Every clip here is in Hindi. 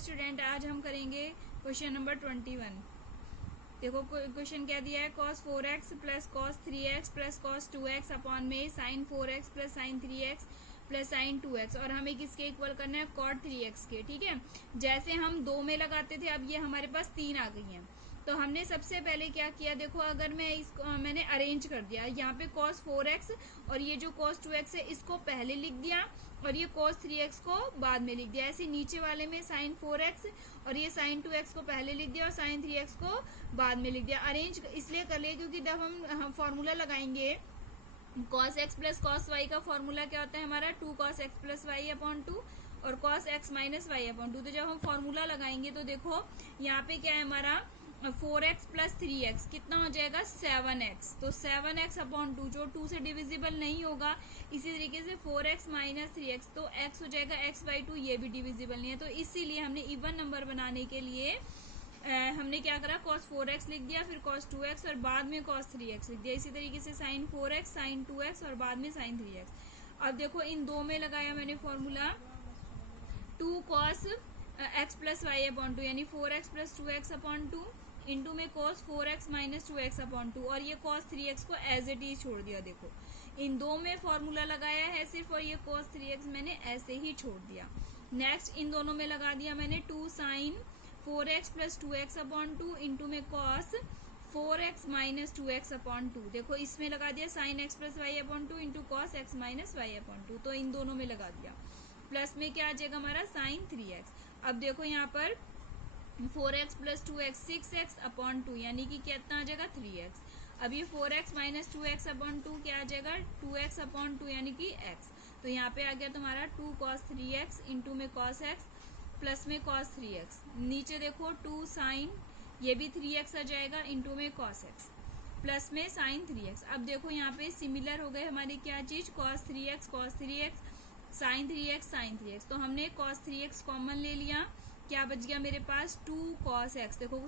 स्टूडेंट, आज हम करेंगे क्वेश्चन नंबर 21। देखो क्वेश्चन क्या दिया है, cos 4x plus cos 3x plus cos 2x upon में sin 4x plus sin 3x plus sin 2x, और हमें किसके इक्वल करना है, cot 3x के। ठीक है, जैसे हम 2 में लगाते थे, अब ये हमारे पास 3 आ गई हैं। तो हमने सबसे पहले क्या किया, देखो अगर मैं इसको मैंने अरेंज कर दिया, यहाँ पे cos 4x और ये जो cos 2x है इसको पहले लिख दिया और ये cos 3x को बाद में लिख दिया। ऐसे नीचे वाले में sin 4x और ये sin 2x को पहले लिख दिया और sin 3x को बाद में लिख दिया। अरेंज इसलिए कर लिया क्योंकि जब हम फॉर्मूला लगाएंगे cos x plus cos y का फॉर्मूला क्या होता है हमारा, 2 cos x plus y upon 2 और cos x minus y upon 2। तो जब हम फॉर्मूला लगाएंगे तो देखो यहाँ पे क्या है हमारा 4x प्लस 3x कितना हो जाएगा 7x। तो 7x अपॉन 2 जो 2 से डिविजिबल नहीं होगा। इसी तरीके से 4x माइनस 3x तो x हो जाएगा x बाई 2, ये भी डिविजिबल नहीं है। तो इसीलिए हमने इवन नंबर बनाने के लिए हमने क्या करा, cos 4x लिख दिया, फिर cos 2x और बाद में cos 3x लिख दिया। इसी तरीके से sin 4x sin 2x और बाद में sin 3x। अब देखो इन दो में लगाया मैंने formula 2 cos x plus y upon 2 यानी 4x plus 2x upon 2 into में cos 4x minus 2x upon 2 और ये cos 3x को एज इट इज छोड़ दिया। देखो इन दो में फॉर्मूला लगाया है सिर्फ और ये cos 3x मैंने ऐसे ही छोड़ दिया। नेक्स्ट इन दोनों में लगा दिया मैंने 2 sin 4x plus 2x upon 2 into में cos 4x minus 2x upon 2। देखो इसमें लगा दिया sin x plus y upon 2 into cos x minus y upon 2। तो इन दोनों में लगा दिया। प्लस में क्या आ जाएगा हमारा sin 3x। अब देखो यहाँ पर 4x plus 2x 6x upon 2 यानी कि कितना आ जाएगा 3x। अब ये 4x माइनस 2x अपॉन 2 क्या आ जाएगा 2x अपॉन 2 यानी कि x। तो यहाँ पे आ गया तुम्हारा 2 cos 3x इंटू में cos x प्लस में cos 3x। नीचे देखो 2 sin ये भी 3x आ जाएगा इंटू में cos x प्लस में sin 3x। अब देखो यहाँ पे सिमिलर हो गए हमारी क्या चीज, cos 3x sin 3x। तो हमने cos 3x कॉमन ले लिया, क्या बच गया मेरे पास 2 cos x। देखो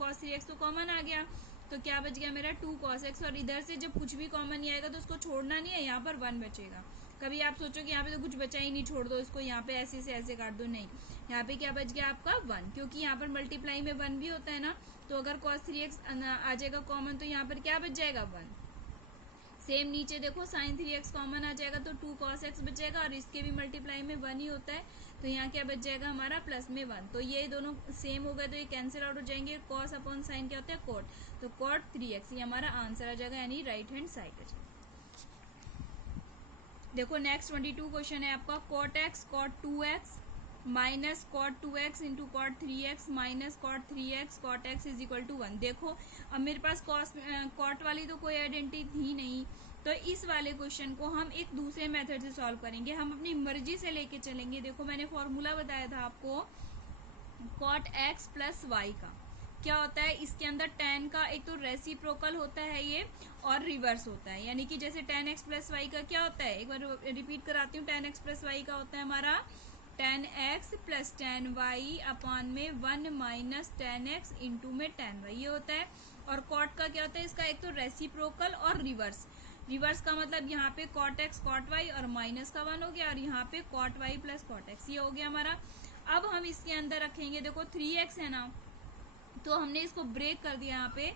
cos 3x तो कॉमन आ गया, तो क्या बच गया मेरा 2 cos x। और इधर से जब कुछ भी कॉमन नहीं आएगा तो उसको छोड़ना नहीं है, यहाँ पर 1 बचेगा। कभी आप सोचो कि यहाँ पे तो कुछ बचा ही नहीं, छोड़ दो इसको, यहाँ पे ऐसे से ऐसे काट दो, नहीं, यहाँ पे क्या बच गया आपका 1, क्योंकि यहाँ पर मल्टीप्लाई में 1 भी होता है ना। तो अगर cos 3x आ जाएगा कॉमन तो यहाँ पर क्या बच जाएगा 1। सेम नीचे देखो sin 3x कॉमन आ जाएगा तो 2 cos x बचेगा और इसके भी मल्टीप्लाई में 1 ही होता है। तो यहाँ क्या बच जाएगा हमारा प्लस में 1। तो ये दोनों सेम हो गए तो ये कैंसिल आउट हो जाएंगे। cos अपॉन साइन क्या होता है cot, तो cot 3x ये हमारा आंसर आ जाएगा, यानी राइट हैंड साइड आ जाएगा। देखो नेक्स्ट 22 क्वेश्चन है आपका, cot x cot 2x minus cot 2x into cot 3x minus cot 3x cot x is equal to 1। देखो अब मेरे पास cot वाली तो कोई आइडेंटिटी थी नहीं, तो इस वाले क्वेश्चन को हम एक दूसरे मेथड से सॉल्व करेंगे, हम अपनी मर्जी से लेके चलेंगे। देखो मैंने फॉर्मूला बताया था आपको cot x प्लस वाई का, क्या होता है इसके अंदर tan का एक तो रेसिप्रोकल होता है ये और रिवर्स होता है। यानी कि जैसे tan x प्लस वाई का क्या होता है, एक बार रिपीट कराती हूँ, tan x प्लस वाई का होता है हमारा tan x plus tan y upon में 1 माइनस tan x इंटू में tan y, ये होता है। और cot का क्या होता है, इसका एक तो रेसिप्रोकल और रिवर्स। रिवर्स का मतलब यहाँ पे cot x cot y और माइनस का 1 हो गया, और यहाँ पे cot y plus cot x, ये हो गया हमारा। अब हम इसके अंदर रखेंगे, देखो 3x है ना, तो हमने इसको ब्रेक कर दिया, यहाँ पे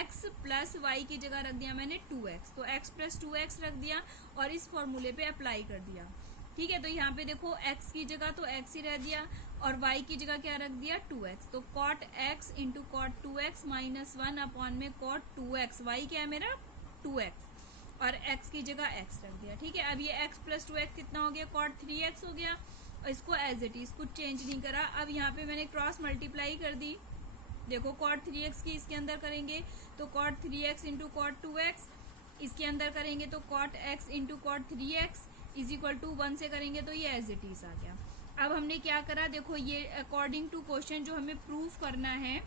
x प्लस वाई की जगह रख दिया मैंने 2x, तो x प्लस 2x रख दिया और इस फॉर्मूले पे अप्लाई कर दिया। ठीक है, तो यहाँ पे देखो x की जगह तो x ही रह दिया और y की जगह क्या रख दिया 2x। तो cot x into cot 2x minus 1 upon में cot 2x, y क्या है मेरा 2x और x की जगह x रख दिया। ठीक है, अब ये x प्लस 2x कितना हो गया cot 3x हो गया, और इसको एज इट इज कुछ चेंज नहीं करा। अब यहाँ पे मैंने क्रॉस मल्टीप्लाई कर दी, देखो cot 3x की इसके अंदर करेंगे तो cot 3x into cot 2x, इसके अंदर करेंगे तो cot x into cot 3x is equal to 1 से करेंगे तो ये एज इट इज आ गया। अब हमने क्या करा, देखो ये अकॉर्डिंग टू क्वेश्चन जो हमें प्रूफ करना है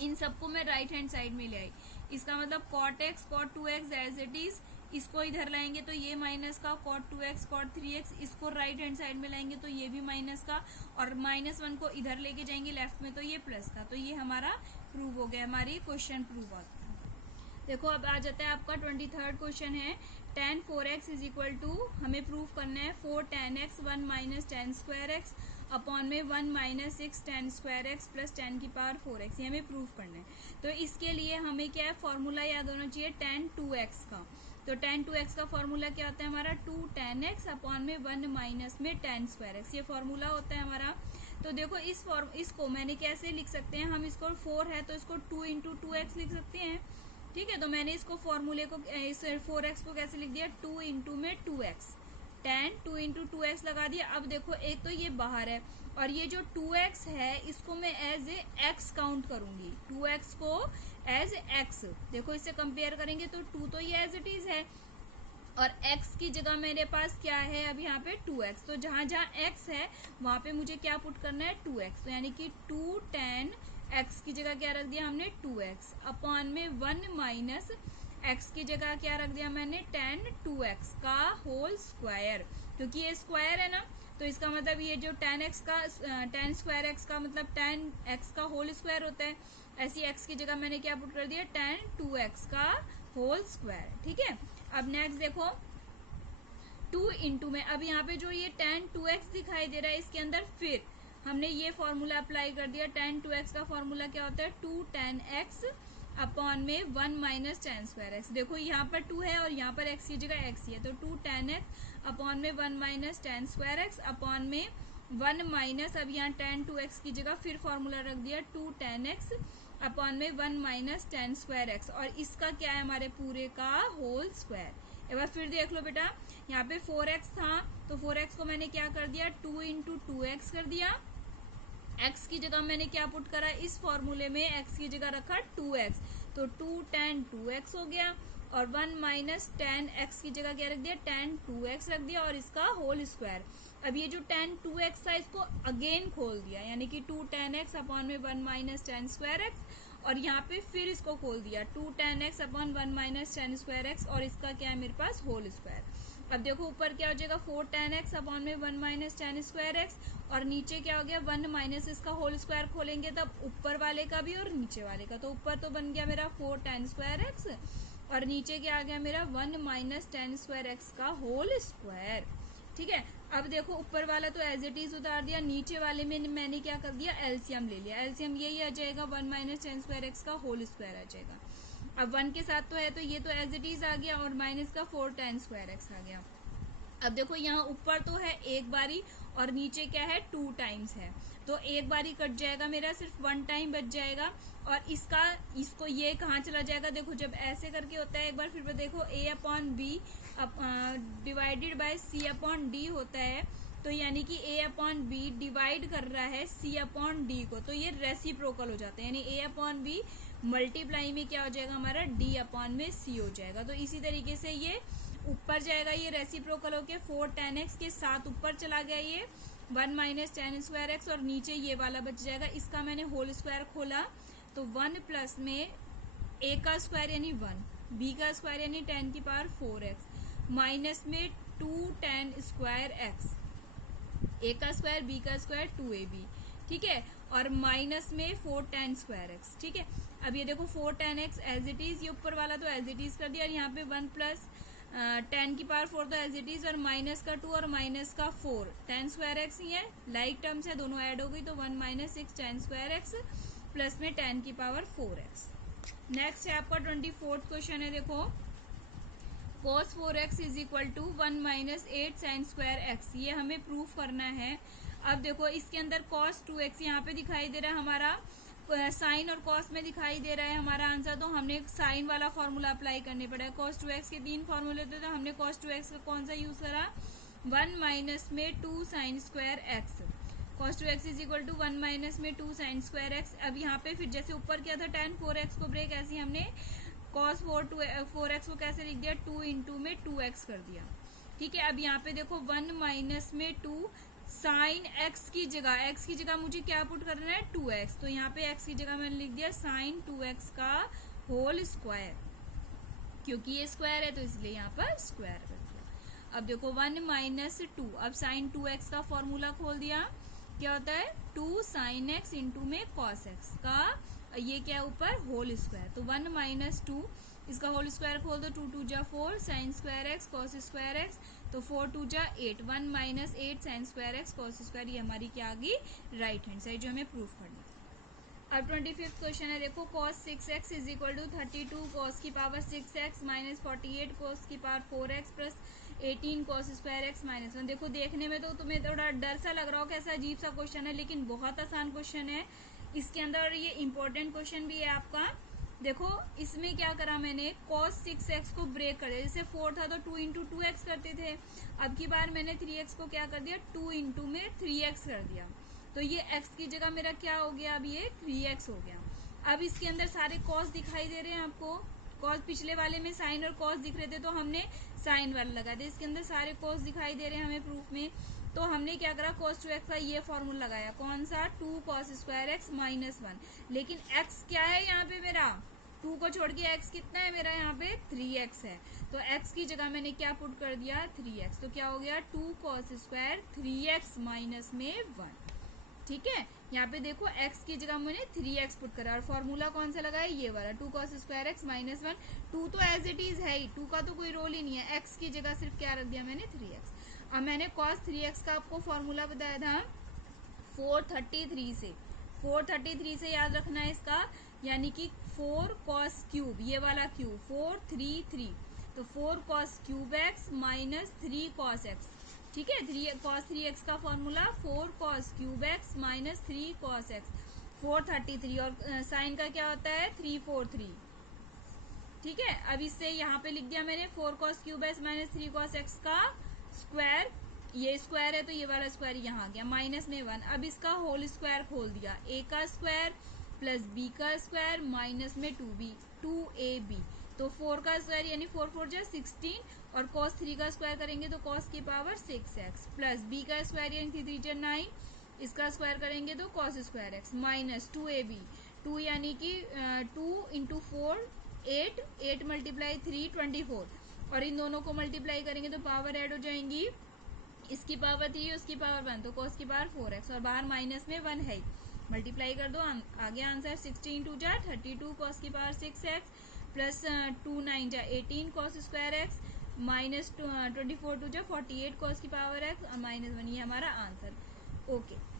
इन सबको मैं राइट हैंड साइड में ले आई। इसका मतलब cot x cot 2x as it is, इसको इधर लाएंगे तो ये माइनस का cot 2x cot 3x, इसको राइट हैंड साइड में लाएंगे तो ये भी माइनस का, और -1 को इधर लेके जाएंगे लेफ्ट में तो ये प्लस का। तो ये हमारा प्रूव हो गया, हमारी क्वेश्चन प्रूव होता है। देखो अब आ जाता है आपका 23rd क्वेश्चन है, tan 4x is equal to, हमें प्रूव करना है 4 tan x 1 minus tan square x upon में 1 minus 6 tan square x plus 10 की पावर 4x, ये हमें प्रूफ करना है। तो इसके लिए हमें क्या है, फॉर्मूला याद होना चाहिए tan 2x का। तो tan 2x का फॉर्मूला क्या होता है हमारा, 2 tan x अपॉन में 1 माइनस में tan स्क्वायर एक्स, ये फॉर्मूला होता है हमारा। तो देखो इसको मैंने कैसे लिख सकते हैं हम, इसको 4 है तो इसको 2 इंटू 2x लिख सकते हैं, ठीक है। तो मैंने इसको फॉर्मूले को इस 4x को कैसे लिख दिया, 2 इंटू में 2x, tan 2 इंटू 2x लगा दिया। अब देखो एक तो ये बाहर है और ये जो 2x है इसको मैं एज ए x काउंट करूंगी, 2x को एज x। देखो इससे कंपेयर करेंगे तो 2 तो ये एज इट इज है और x की जगह मेरे पास क्या है अब यहाँ पे 2x। तो जहां जहां x है वहां पे मुझे क्या पुट करना है, 2x। तो यानी कि 2 tan x की जगह क्या रख दिया हमने, 2x अपॉन में 1 माइनस x की जगह क्या रख दिया मैंने, tan 2x का होल स्क्वायर, क्योंकि ये स्क्वायर है ना। तो इसका मतलब ये जो tan x का tan स्क्वायर x का मतलब tan x का होल स्क्वायर होता है। ऐसी x की जगह मैंने क्या पुट कर दिया, tan 2x का होल स्क्वायर, ठीक है। अब नेक्स्ट देखो 2 इंटू में, अब यहाँ पे जो ये tan 2x दिखाई दे रहा है इसके अंदर फिर हमने ये फॉर्मूला अप्लाई कर दिया। tan 2x का फॉर्मूला क्या होता है, 2 tan x अपॉन में 1 माइनस tan स्क्वायर एक्स। देखो यहाँ पर 2 है और यहाँ पर x की जगह x ही है, तो 2 tan x अपॉन में 1 minus tan square x upon में 1 माइनस, अब यहाँ tan 2x की जगह फिर फॉर्मूला रख दिया 2 tan x अपॉन में 1 माइनस tan स्क्वायर एक्स, और इसका क्या है हमारे पूरे का होल स्क्वायर। एक बार फिर देख लो बेटा, यहाँ पे 4x था तो 4x को मैंने क्या कर दिया, 2 इंटू 2x कर दिया। x की जगह मैंने क्या पुट करा, इस फॉर्मूले में x की जगह रखा 2x, तो 2 tan 2x हो गया और 1 माइनस tan x की जगह क्या रख दिया, tan 2x रख दिया और इसका होल स्क्वायर। अब ये जो tan 2x था इसको अगेन खोल दिया, यानी कि 2 tan x अपॉन में 1 माइनस tan स्क्वायर एक्स, और यहाँ पे फिर इसको खोल दिया 2 tan x upon 1 minus tan square x, और इसका क्या है मेरे पास होल स्क्वायर। अब देखो ऊपर क्या हो जाएगा, 4 tan x अपॉन में 1 माइनस tan स्क्वायर एक्स, और नीचे क्या हो गया 1 माइनस इसका होल स्क्वायर खोलेंगे तब ऊपर वाले का भी और नीचे वाले का। तो ऊपर तो बन गया मेरा 4 tan स्क्वायर एक्स और नीचे क्या आ गया मेरा 1 माइनस tan स्क्वायर एक्स का होल स्क्वायर, ठीक है। अब देखो ऊपर वाला तो एज इट इज उतार दिया, नीचे वाले में मैंने क्या कर दिया, एलसीएम ले लिया। एलसीएम यही आ जाएगा 1 माइनस tan स्क्वायर एक्स का होल स्क्वायर आ जाएगा। अब 1 के साथ तो है तो ये तो एज इट इज आ गया और माइनस का 4 tan स्क्वायर एक्स आ गया। अब देखो यहाँ ऊपर तो है एक बारी और नीचे क्या है 2 टाइम्स है, तो एक बारी कट जाएगा मेरा, सिर्फ 1 टाइम बच जाएगा। और इसको ये कहाँ चला जाएगा, देखो जब ऐसे करके होता है एक बार फिर देखो a upon B divided by c upon D होता है, तो यानी कि a अपॉन बी डिवाइड कर रहा है c अपॉन डी को, तो ये रेसिप्रोकल हो जाता है, यानी a अपॉन बी मल्टीप्लाई में क्या हो जाएगा हमारा d अपॉन में c हो जाएगा। तो इसी तरीके से ये ऊपर जाएगा, ये रेसिप्रोकल होके 4 tan x के साथ ऊपर चला गया ये 1 माइनस tan स्क्वायर एक्स, और नीचे ये वाला बच जाएगा, इसका मैंने होल स्क्वायर खोला तो 1 प्लस में a का स्क्वायर यानी 1, b का स्क्वायर यानी 10 की पावर 4x, माइनस में 2 tan स्क्वायर एक्स, a का स्क्वायर b का स्क्वायर 2ab, ठीक है, और माइनस में 4 tan स्क्वायर एक्स, ठीक है। अब ये देखो 4 tan x as it is, ये ऊपर वाला तो एज इट इज कर दिया, और यहाँ पे 1 प्लस 10 की पावर 4 तो एज इट इज, और माइनस का 2 और माइनस का 4 tan स्क्वायर एक्स ही है, लाइक टर्म्स है, दोनों ऐड हो गई तो 1 minus 6 tan square x plus में 10 की पावर 4x। नेक्स्ट है आपका 24th क्वेश्चन है, देखो cos 4x is equal to 1 minus 8 sin square x, ये हमें प्रूफ करना है। अब देखो इसके अंदर cos 2x यहाँ पे दिखाई दे रहा है हमारा, साइन और कॉस में दिखाई दे रहा है हमारा आंसर, तो हमने साइन वाला फॉर्मूला अप्लाई करने पड़ा है। cos 2x के 3 फॉर्मूले थे तो हमने cos 2x का कौन सा यूज करा, 1 माइनस में 2 sin square x, cos 2x is equal to 1 minus में 2 sin स्क्वायर एक्स। अब यहाँ पे फिर जैसे ऊपर क्या था tan 4x को ब्रेक, ऐसे हमने cos 4x को कैसे लिख दिया, 2 इंटू में 2x कर दिया, ठीक है। अब यहाँ पे देखो 1 माइनस में 2 साइन x की जगह मुझे क्या पुट करना है 2x, तो यहाँ पे x की जगह मैंने लिख दिया साइन 2x का होल स्क्वायर, क्योंकि ये स्क्वायर है तो इसलिए यहाँ पर स्क्वायर कर दिया। अब देखो 1 माइनस 2, अब साइन 2x का फॉर्मूला खोल दिया, क्या होता है 2 साइन x इंटू में कॉस x का, ये क्या ऊपर होल स्क्वायर, तो 1 माइनस 2 इसका होल स्क्वायर खोल दो, 2 2 जा 4 sine square x cos square x, तो 4 2 जा 8, 1 minus 8 sine square x cos square, ये हमारी क्या आ गई राइट हैंड साइड जो हमें प्रूफ करनी है। अब 25th क्वेश्चन है, देखो cos 6x is equal to 32 cos की पावर 6x माइनस 48 cos की power 4x plus 18 cos square x minus 1। देखो देखने में तो तुम्हें थोड़ा डर सा लग रहा हो, कैसा अजीब सा क्वेश्चन है, लेकिन बहुत आसान क्वेश्चन है इसके अंदर, ये इंपॉर्टेंट क्वेश्चन भी है आपका। देखो इसमें क्या करा मैंने, cos 6x को ब्रेक कर दिया, जैसे 4 था तो 2 इंटू 2x करते थे, अब की बार मैंने 3x को क्या कर दिया, 2 इंटू में 3x कर दिया, तो ये x की जगह मेरा क्या हो गया, अब ये 3x हो गया। अब इसके अंदर सारे कॉस दिखाई दे रहे हैं आपको, कॉस पिछले वाले में साइन और कॉस दिख रहे थे तो हमने साइन वाला लगा दिया, इसके अंदर सारे कॉस दिखाई दे रहे हैं हमें प्रूफ में, तो हमने क्या करा, cos 2x का ये फॉर्मूला लगाया, कौन सा, 2 cos स्क्वायर x माइनस 1, लेकिन x क्या है यहाँ पे मेरा, 2 को छोड़ के x कितना है मेरा, यहाँ पे 3x है, तो x की जगह मैंने क्या पुट कर दिया, 3x, तो क्या हो गया 2 cos स्क्वायर 3x माइनस में 1। ठीक है, यहाँ पे देखो x की जगह मैंने 3x पुट करा, और फॉर्मूला कौन सा लगाया, ये वाला 2 cos स्क्वायर x माइनस 1, 2 तो एज इट इज है ही, 2 का तो कोई रोल ही नहीं है, x की जगह सिर्फ क्या रख दिया मैंने, 3x। अब मैंने cos 3x का आपको फॉर्मूला बताया था 433 से, 433 से याद रखना है इसका, यानी कि 4 cos क्यूब, ये वाला क्यूब 433, तो 4 cos cube x minus 3 cos x, ठीक है, 3 cos 3x का formula 4 cos cube x minus 3 cos x, 433, और साइन का क्या होता है 343, ठीक है। अब इससे यहाँ पे लिख दिया मैंने 4 cos cube x minus 3 cos x का स्क्वायर, ये स्क्वायर है तो ये वाला स्क्वायर यहाँ आ गया, माइनस में 1, अब इसका होल स्क्वायर खोल दिया, a का स्क्वायर प्लस b का स्क्वायर माइनस में 2ab, तो 4 का स्क्वायर यानी 4 4 जा 16, और cos 3 का स्क्वायर करेंगे तो cos की पावर 6x प्लस b का स्क्वायर यानी 3 3 जा 9, इसका स्क्वायर करेंगे तो cos square x minus 2ab, 2 यानी कि 2 इंटू 4 8, 8 मल्टीप्लाई 3 24, और इन दोनों को मल्टीप्लाई करेंगे तो पावर ऐड हो जाएंगी, इसकी पावर 3 उसकी पावर 1, तो cos की पावर 4x, और बाहर माइनस में 1 है, मल्टीप्लाई कर दो, आगे आंसर 16 2 जा 32 cos की पावर 6x प्लस 2 9 जा 18 cos स्क्वायर x माइनस 24 2 जा 48 cos की पावर x और माइनस 1, ये हमारा आंसर। ओके।